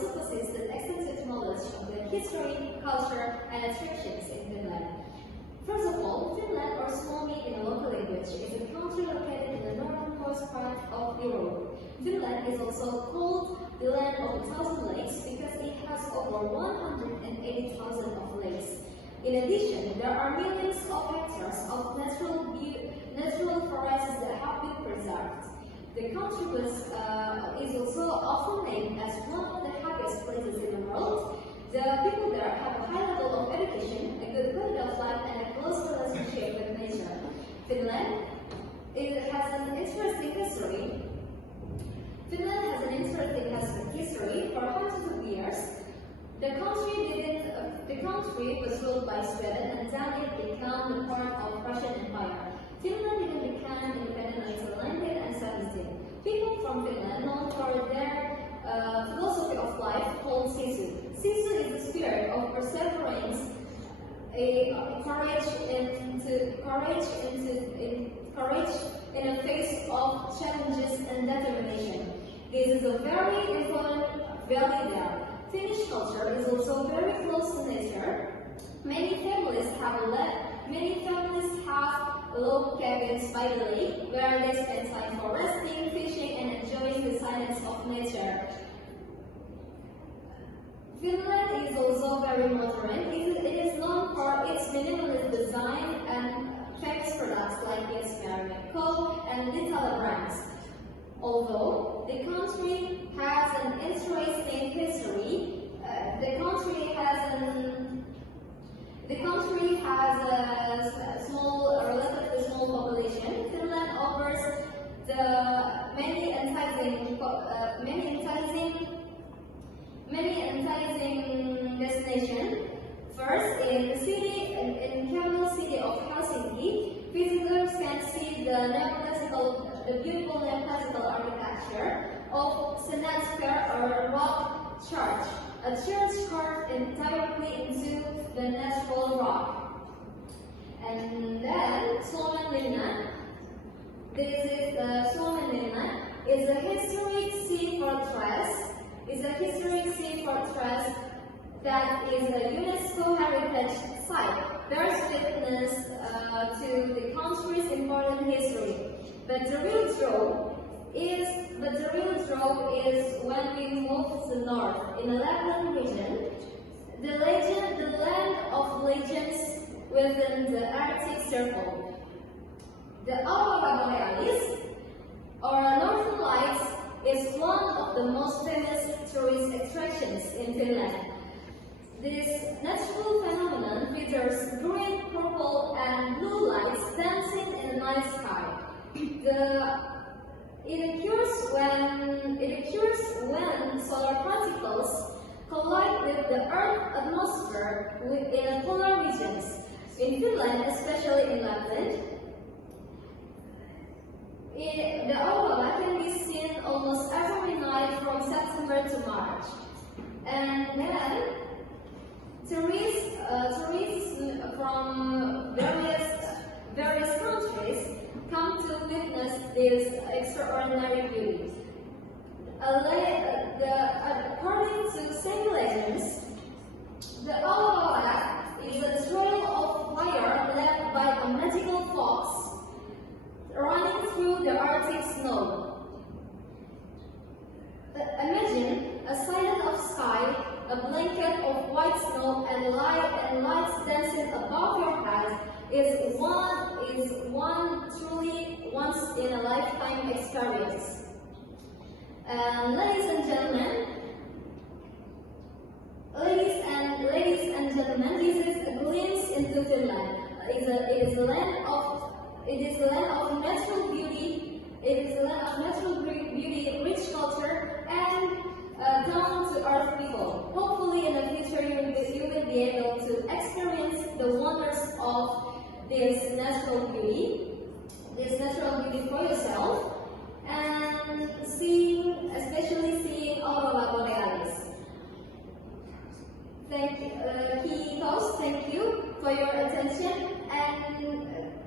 also possesses an extensive knowledge of the history, culture, and traditions in Finland. First of all, Finland, or Suomi in the local language, is a country located in the northernmost part of Europe. Finland is also called the land of 1,000 lakes because it has over 180,000 of lakes. In addition, there are millions of hectares of natural forests that have been preserved. The country is also often named as one of the happiest places in the world. The people there have a high level of education, a good quality of life, and a close relationship with nature. Finland has an interesting history. Finland has an interesting history for hundreds of years. The country was ruled by Sweden and then it became part of Russian Empire. Finland didn't become independent until 1917. People from Finland known for their philosophy of life called Sisu. Sisu is the spirit of perseverance, courage in the face of challenges and determination. This is a very important value there. Finnish culture is also very close to nature. Many families have log cabins by the lake where they spend time for resting, fishing, and enjoying the silence of nature. Finland is also very modern. It is known for its minimalist design and famous products like its Marimekko and Litala brands. Although the country has an interesting history, the country has a relatively small population. Finland offers many enticing destinations. First, in the capital city of Helsinki, visitors can see the beautiful neoclassical architecture of Senat Square or Rock Church, a church carved entirely into the natural rock. And then Suomenlinna. This is the Suomenlinna. Is a historic sea fortress. That is a UNESCO heritage site. Bears witness to the country's important history. But the real draw is when we move to the north in the Lapland region. The land of legends within the Arctic Circle. The Aurora Borealis, or Northern Lights, is one of the most famous tourist attractions in Finland. This natural phenomenon features green, purple, and blue lights dancing in the night sky. It occurs when solar particles collide with the Earth's atmosphere in polar regions. In Finland, especially in Lapland, the aurora can be seen almost every night from September to March. And then tourists from various countries come to witness this extraordinary beauty. According to same legends, the aurora is a trail of fire led by a magical fox running through the Arctic snow. Imagine a silent of sky, a blanket of white snow, and lights dancing above your head is one truly once in a lifetime experience. Ladies and gentlemen, this is a glimpse into Finland. It is a land of natural beauty. It is a land of natural beauty, rich culture, and down-to-earth people. Hopefully, in the future, you will be able to experience the wonders of this natural beauty for yourself, and especially seeing Aurora Borealis. Thank you for your attention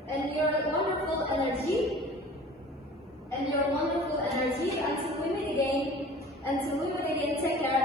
and your wonderful energy. Until we meet again, take care.